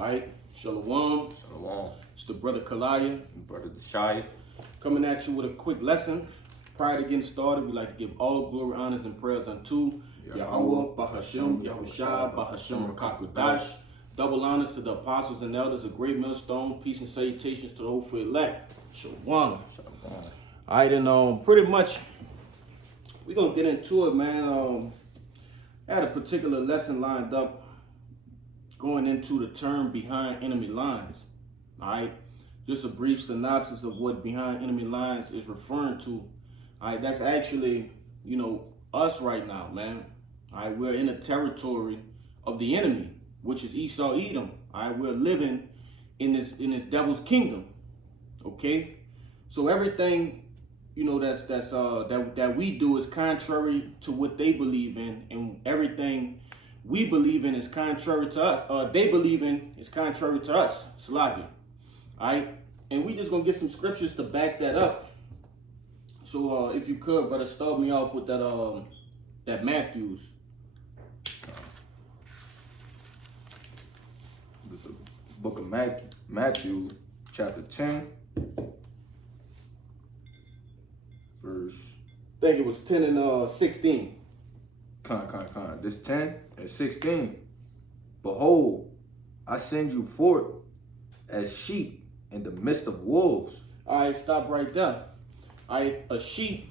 All right, Shalom. Shalom. It's the brother Kalaya. Brother Deshai. Coming at you with a quick lesson. Prior to getting started, we like to give all glory, honors, and prayers unto Yahweh, Bahashem, Yahushua, Bahashem, Rakakwadash. Double honors to the apostles and elders of Great Millstone. Peace and salutations to the whole for elect. Shalom. Shalom. All right, and pretty much we're gonna get into it, man. I had a particular lesson lined up going into the term behind enemy lines. All right, just a brief synopsis of what behind enemy lines is referring to. All right, that's actually, us right now, man. All right, we're in the territory of the enemy, which is Esau, Edom. All right, we're living in this devil's kingdom. Okay, so everything that we do is contrary to what they believe in, and everything we believe in is contrary to us. They believe in is contrary to us. Salaki. All right, and we just gonna get some scriptures to back that up. So if you could, brother, start me off with that Matthews. The book of Matthew, chapter 10, verse. I think it was 10 and 16. This 10 and 16. Behold, I send you forth as sheep in the midst of wolves. All right, stop right there. All right, a sheep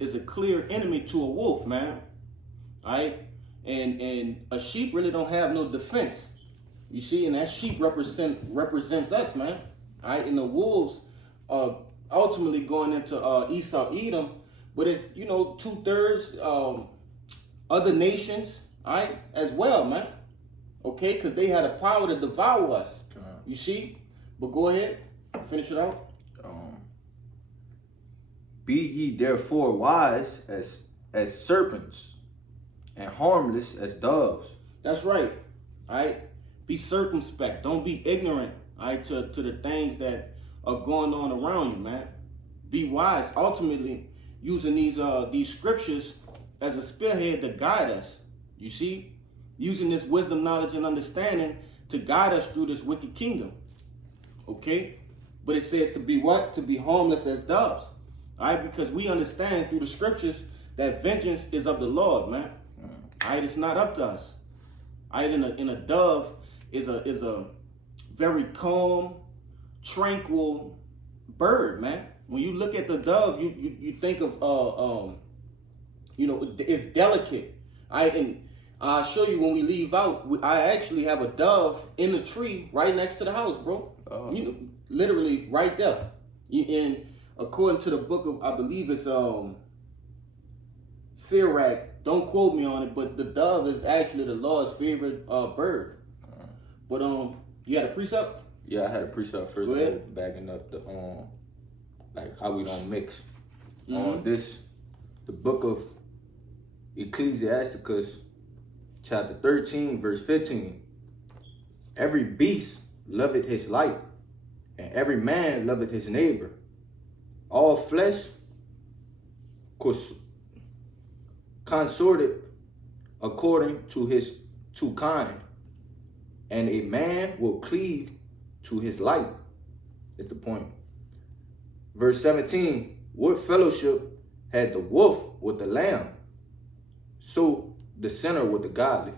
is a clear enemy to a wolf, man. All right, and a sheep really don't have no defense. You see, and that sheep represents us, man. All right, and the wolves are ultimately going into Esau, Edom, but it's 2/3 other nations, all right, as well, man. Okay, because they had the power to devour us. You see, but go ahead, finish it out. Be ye therefore wise as serpents, and harmless as doves. That's right. All right. Be circumspect. Don't be ignorant, all right, to the things that are going on around you, man. Be wise. Ultimately, using these scriptures as a spearhead to guide us. You see, using this wisdom, knowledge, and understanding to guide us through this wicked kingdom. Okay, but it says to be what? To be harmless as doves. All right, because we understand through the scriptures that vengeance is of the Lord, man. All right, it's not up to us. All right, in a dove is a very calm, tranquil bird, man. When you look at the dove, you think of it's delicate. All right, and I'll show you when we leave out. I actually have a dove in the tree right next to the house, bro. Literally right there. And according to the book of, I believe it's Sirach, don't quote me on it, but the dove is actually the Lord's favorite bird. But you had a precept? Yeah, I had a precept first of all, backing up the like how we don't mix. The book of Ecclesiasticus, chapter 13, verse 15. Every beast loveth his light, and every man loveth his neighbor. All flesh consorted according to his to kind, and a man will cleave to his light. Is the point. Verse 17. What fellowship had the wolf with the lamb? So the sinner with the godly.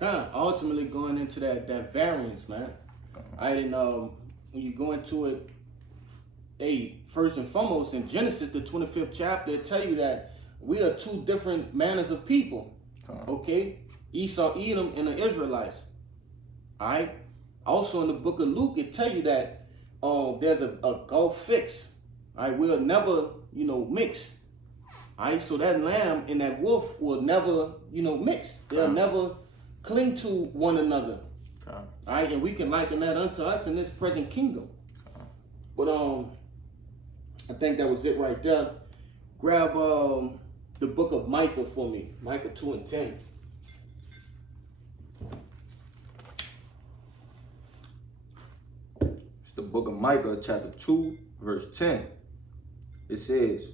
Ultimately going into that variance, man. I didn't when you go into it, first and foremost in Genesis, the 25th chapter, it tell you that we are two different manners of people. Okay? Esau, Edom, and the Israelites. All right? Also in the book of Luke, it tell you that there's a gulf fix. All right? We'll never, mix. All right? So that lamb and that wolf will never, mix. They'll never cling to one another. All right? And we can liken that unto us in this present kingdom. But I think that was it right there. Grab the book of Micah for me. Micah 2 and 10. It's the book of Micah, chapter 2, verse 10. It says,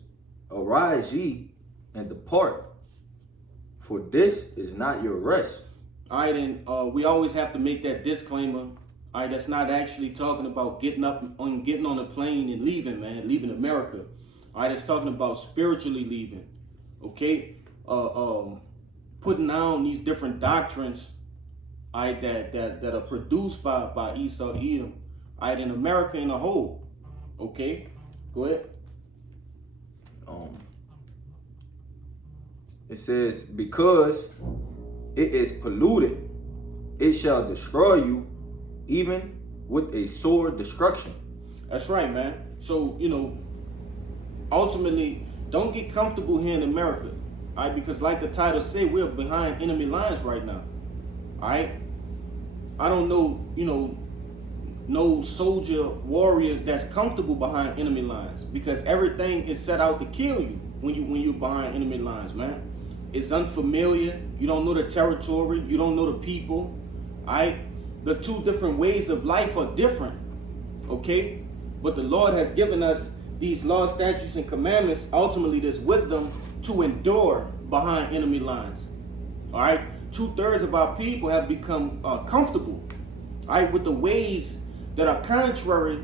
Arise ye and depart, for this is not your rest. All right, and we always have to make that disclaimer All right, that's not actually talking about getting on a plane and leaving, man, leaving America. All right, it's talking about spiritually leaving. Okay, putting down these different doctrines, all right, that are produced by Esau, Edom, all right, in America in a whole. Okay, go ahead. It says, because it is polluted, it shall destroy you, even with a sore destruction. That's right, man. So, ultimately, don't get comfortable here in America, all right? Because like the title said, we're behind enemy lines right now, all right? I don't know, no soldier, warrior that's comfortable behind enemy lines, because everything is set out to kill you when you're behind enemy lines, man. It's unfamiliar. You don't know the territory. You don't know the people, all right? The two different ways of life are different, okay? But the Lord has given us these laws, statutes, and commandments, ultimately this wisdom to endure behind enemy lines, all right? 2/3 of our people have become comfortable, all right, with the ways that are contrary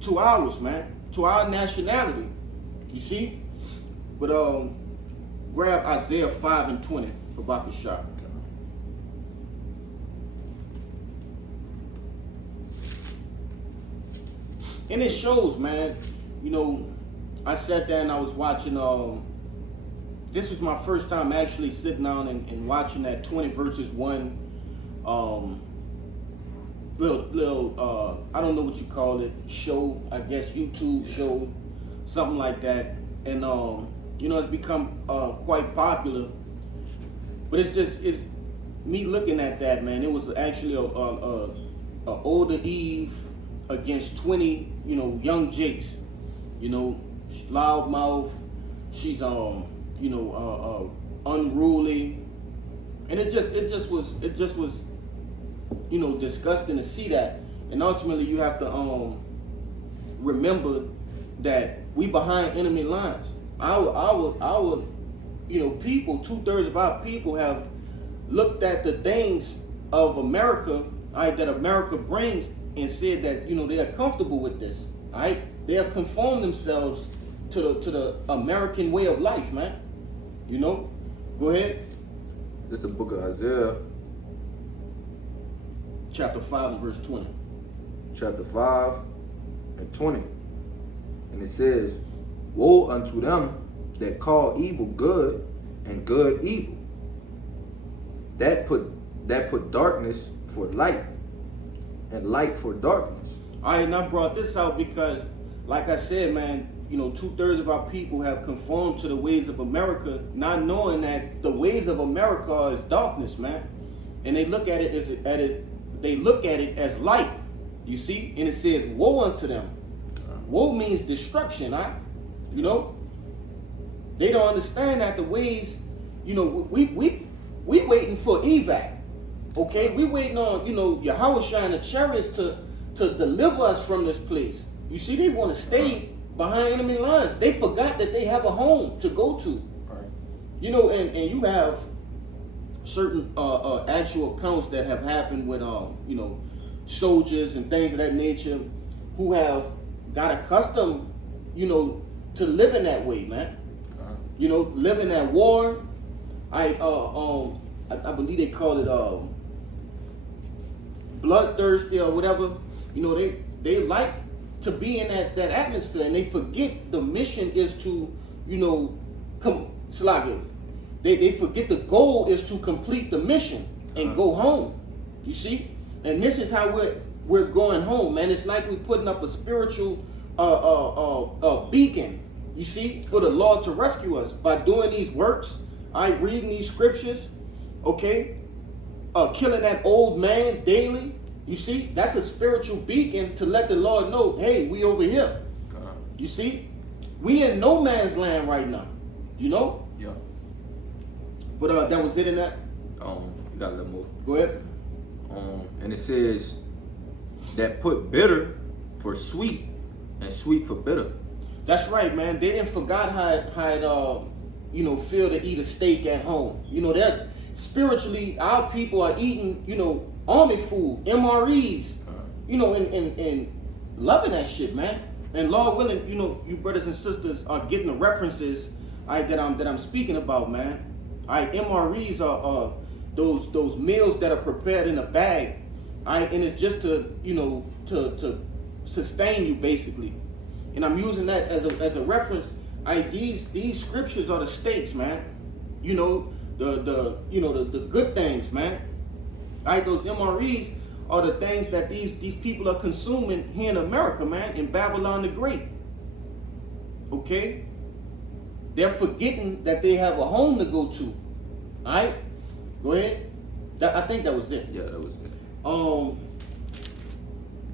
to ours, man, to our nationality, you see? But grab Isaiah 5:20 for Baka Shah. And it shows, man, I sat there and I was watching, this was my first time actually sitting down and watching that 20 verses 1, little, I don't know what you call it, show, I guess YouTube show, something like that. And, it's become quite popular. But it's me looking at that, man. It was actually a older Eve against 20, young Jakes, loudmouth. She's unruly, and it just was disgusting to see that. And ultimately, you have to remember that we behind enemy lines. Our people, 2/3 of our people have looked at the things of America, all right, that America brings, and said that they are comfortable with this. All right, they have conformed themselves to the American way of life, man. Go ahead. This is the book of Isaiah, chapter 5 and verse 20. Chapter 5 and 20, and it says, "Woe unto them that call evil good and good evil, that put darkness for light and light for darkness." All right, and I brought this out because, like I said, man, 2/3 of our people have conformed to the ways of America, not knowing that the ways of America is darkness, man. And they look at it as light. You see, and it says, "Woe unto them." Woe means destruction, huh? They don't understand that the ways, we waiting for evac. Okay, we waiting on, Yahweh and the chariots to deliver us from this place. You see, they want to stay behind enemy lines. They forgot that they have a home to go to. Right. And you have certain actual accounts that have happened with soldiers and things of that nature who have got accustomed, to living that way, man. Living at war. I believe they call it bloodthirsty or whatever. They like to be in that atmosphere, and they forget the mission is to, they forget the goal is to complete the mission and go home. You see? And this is how we're going home, man. It's like we're putting up a spiritual beacon, you see, for the Lord to rescue us by doing these works, reading these scriptures, okay, killing that old man daily. You see, that's a spiritual beacon to let the Lord know, hey, we over here. You see, we in no man's land right now. Yeah. But that was it in that. You got a little more. Go ahead. And it says that put bitter for sweet and sweet for bitter. That's right, man. They didn't forgot how it feel to eat a steak at home. That spiritually, our people are eating, army food, MREs, you know, and loving that shit, man. And Lord willing, you know, you brothers and sisters are getting the references that I'm speaking about, man. MREs are those meals that are prepared in a bag. And it's just to, you know, to sustain you basically. And I'm using that as a reference. These scriptures are the steaks, man. You know, the good things, man. Those MREs are the things that these people are consuming here in America, man, in Babylon the Great. Okay? They're forgetting that they have a home to go to. Alright? Go ahead. I think that was it. Yeah, that was it.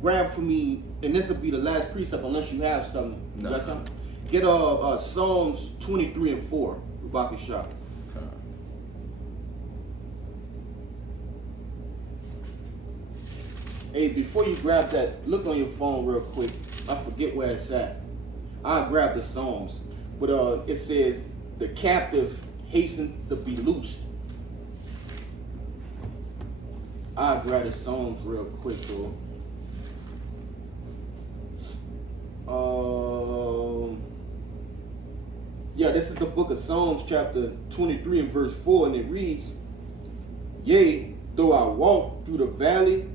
Grab for me, and this will be the last precept unless you have something. No. You got something? Get Psalms 23 and 4, Rebecca Shah. Hey, before you grab that, look on your phone real quick. I forget where it's at. I'll grab the Psalms. But it says, the captive hasten to be loosed. I'll grab the Psalms real quick, though. Yeah, this is the book of Psalms, chapter 23 and verse 4, and it reads, Yea, though I walk through the valley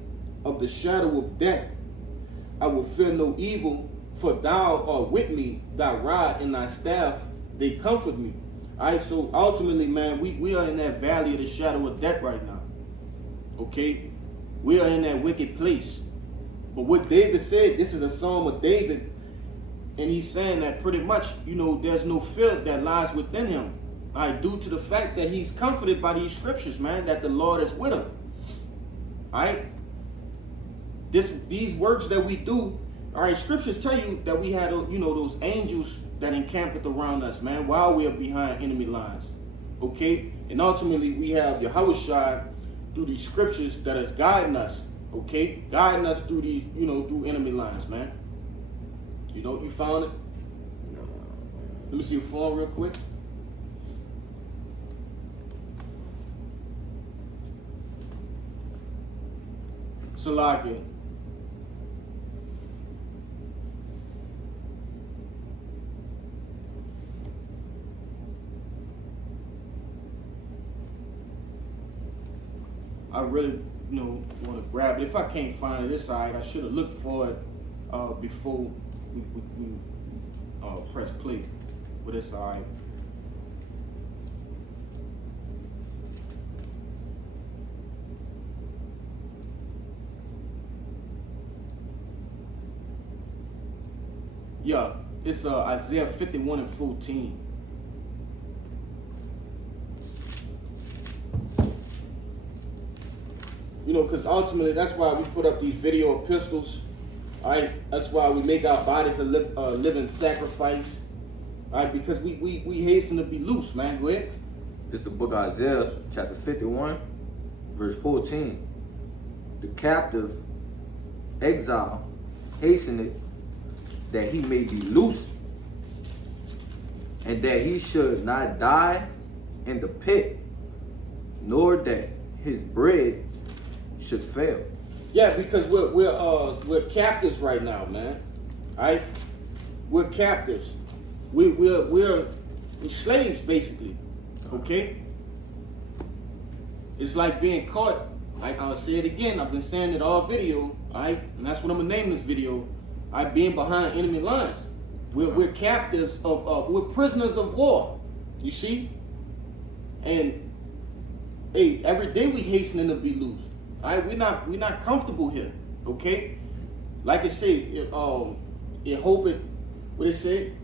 of the shadow of death, I will fear no evil, for thou art with me, thy rod and thy staff, they comfort me. All right, so ultimately, man, we are in that valley of the shadow of death right now. Okay? We are in that wicked place. But what David said, this is a psalm of David, and he's saying that pretty much, you know, there's no fear that lies within him. All right, due to the fact that he's comforted by these scriptures, man, that the Lord is with him. All right? These works that we do, all right, scriptures tell you that we had, you know, those angels that encampeth around us, man, while we are behind enemy lines. Okay? And ultimately, we have Yahushua through these scriptures that is guiding us. Okay? Guiding us through these, you know, through enemy lines, man. You know, you found it? No. Let me see your phone real quick. Salakia. I really, you know, want to grab it. If I can't find it, it's all right. I should have looked for it before we press play, but it's all right. Yeah, it's Isaiah 51 and 14. You know, because ultimately that's why we put up these video epistles. All right, that's why we make our bodies a living sacrifice. All right, because we hasten to be loose, man. Go ahead. This is the book of Isaiah, chapter 51, verse 14. The captive exile hasteneth that he may be loosed, and that he should not die in the pit, nor that his bread should fail. Yeah, because we're captives right now, man. All right, we're captives. We're slaves basically. Okay. It's like being caught. Like I'll say it again. I've been saying it all video. All right, and that's what I'm gonna name this video. Being behind enemy lines. We're captives of we're prisoners of war. You see? And hey, every day we hastening to be loose. All right, we're not comfortable here. Okay? Like it say, it hope it what it said?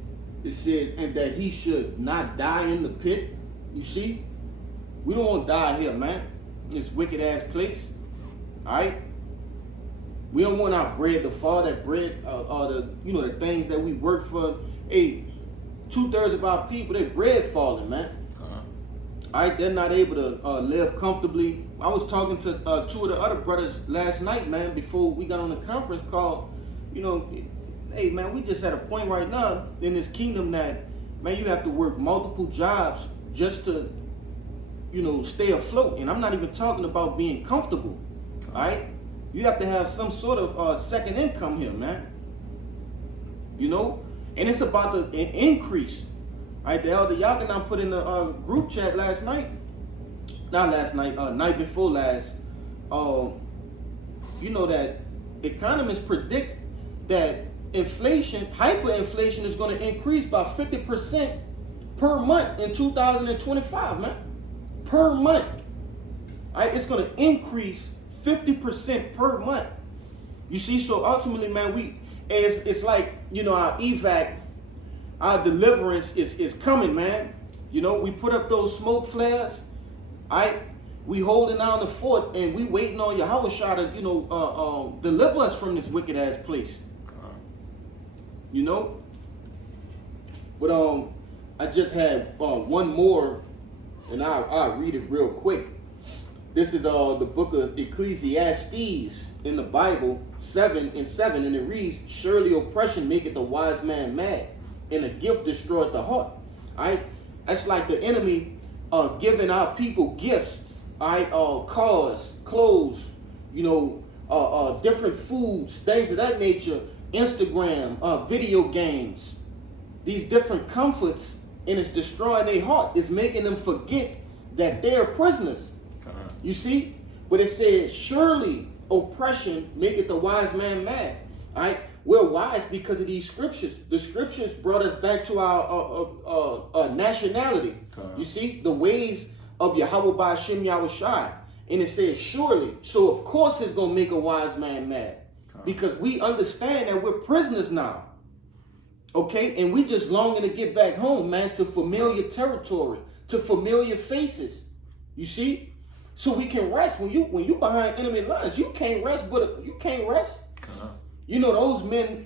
It says, and that he should not die in the pit. You see? We don't want to die here, man. This wicked ass place. All right? We don't want our bread to fall. That bread, the things that we work for. Hey, 2/3 of our people, their bread falling, man. All right, they're not able to live comfortably. I was talking to 2 of the other brothers last night, man, before we got on the conference call. You know, hey, man, we just at a point right now in this kingdom that, man, you have to work multiple jobs just to, you know, stay afloat. And I'm not even talking about being comfortable, all right? You have to have some sort of second income here, man. You know, and it's about the increase. Right, the Elder Yakinan put in the group chat last night. Not last night, night before last. You know that economists predict that inflation, hyperinflation, is going to increase by 50% per month in 2025, man. Per month. All right, it's going to increase 50% per month. You see, so ultimately, man, it's like, you know, our evac, our deliverance is coming, man. You know, we put up those smoke flares. All right, we holding down the fort and we waiting on Yahushua to, you know, deliver us from this wicked ass place. You know, but I just had one more, and I'll read it real quick. This is the book of Ecclesiastes in the Bible, 7:7, and it reads, "Surely oppression maketh the wise man mad, and a gift destroyeth the heart." All right, that's like the enemy giving our people gifts. All right, cars, clothes, you know, different foods, things of that nature, Instagram, video games, these different comforts, and it's destroying their heart. It's making them forget that they're prisoners. You see? But it says, surely oppression maketh the wise man mad. All right? We're wise because of these scriptures. The scriptures brought us back to our nationality. You see? The ways of Yahweh Ba'ashem Yahushai. And it says, surely. So, of course, it's going to make a wise man mad. Because we understand that we're prisoners now. Okay? And we just longing to get back home, man, to familiar territory, to familiar faces. You see? So we can rest. When you behind enemy lines, you can't rest, but you can't rest. You know, those men,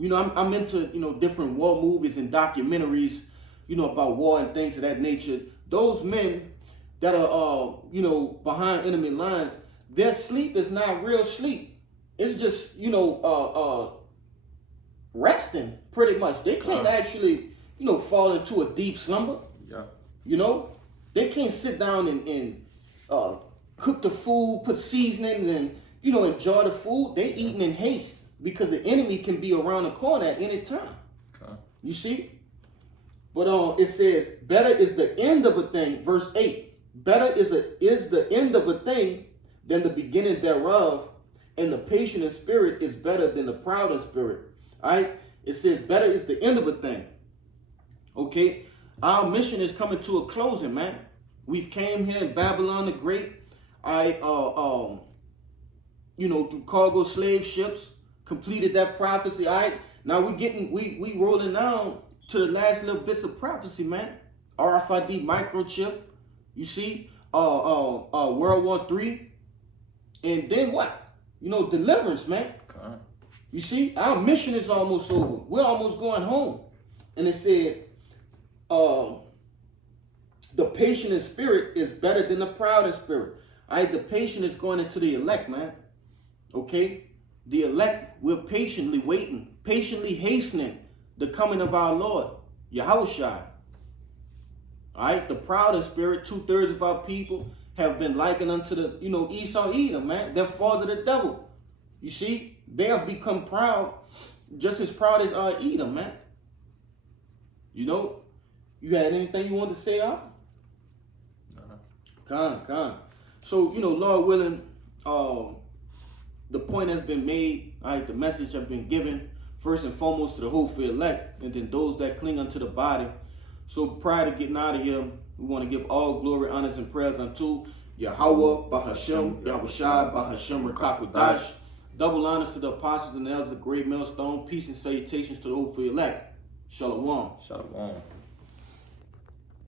you know, I'm into, you know, different war movies and documentaries, you know, about war and things of that nature. Those men that are, you know, behind enemy lines, their sleep is not real sleep. It's just, you know, resting pretty much. They can't actually, you know, fall into a deep slumber. Yeah. You know, they can't sit down and cook the food, put seasonings, and, you know, enjoy the food. They eating in haste because the enemy can be around the corner at any time. You see? But it says, better is the end of a thing, verse 8. Better is the end of a thing than the beginning thereof, and the patient in spirit is better than the proud in spirit. All right? It says, better is the end of a thing. Okay? Our mission is coming to a closing, man. We've came here in Babylon the Great. You know, through cargo slave ships, completed that prophecy. All right? Now we rolling down to the last little bits of prophecy, man. RFID microchip. You see? World War III. And then what? You know, deliverance, man. You see? Our mission is almost over. We're almost going home. And it said, the patient in spirit is better than the proud in spirit. All right, the patient is going into the elect, man. Okay? The elect, we're patiently waiting, patiently hastening the coming of our Lord, Yahushua. All right, the proud in spirit, 2/3 of our people have been likened unto the, you know, Esau, Edom, man. They're father the devil. You see? They have become proud, just as proud as Edom, man. You know? You had anything you wanted to say, Al? Con. So, you know, Lord willing, the point has been made. All right, the message has been given, first and foremost to the hopeful elect, and then those that cling unto the body. So prior to getting out of here, we want to give all glory, honors, and prayers unto Yahweh, Bahashem, Yahushua, Bahashem, Rakakwadash. Double honors to the apostles and elders of the great millstone. Peace and salutations to the hopeful elect. Shalom. Shalom.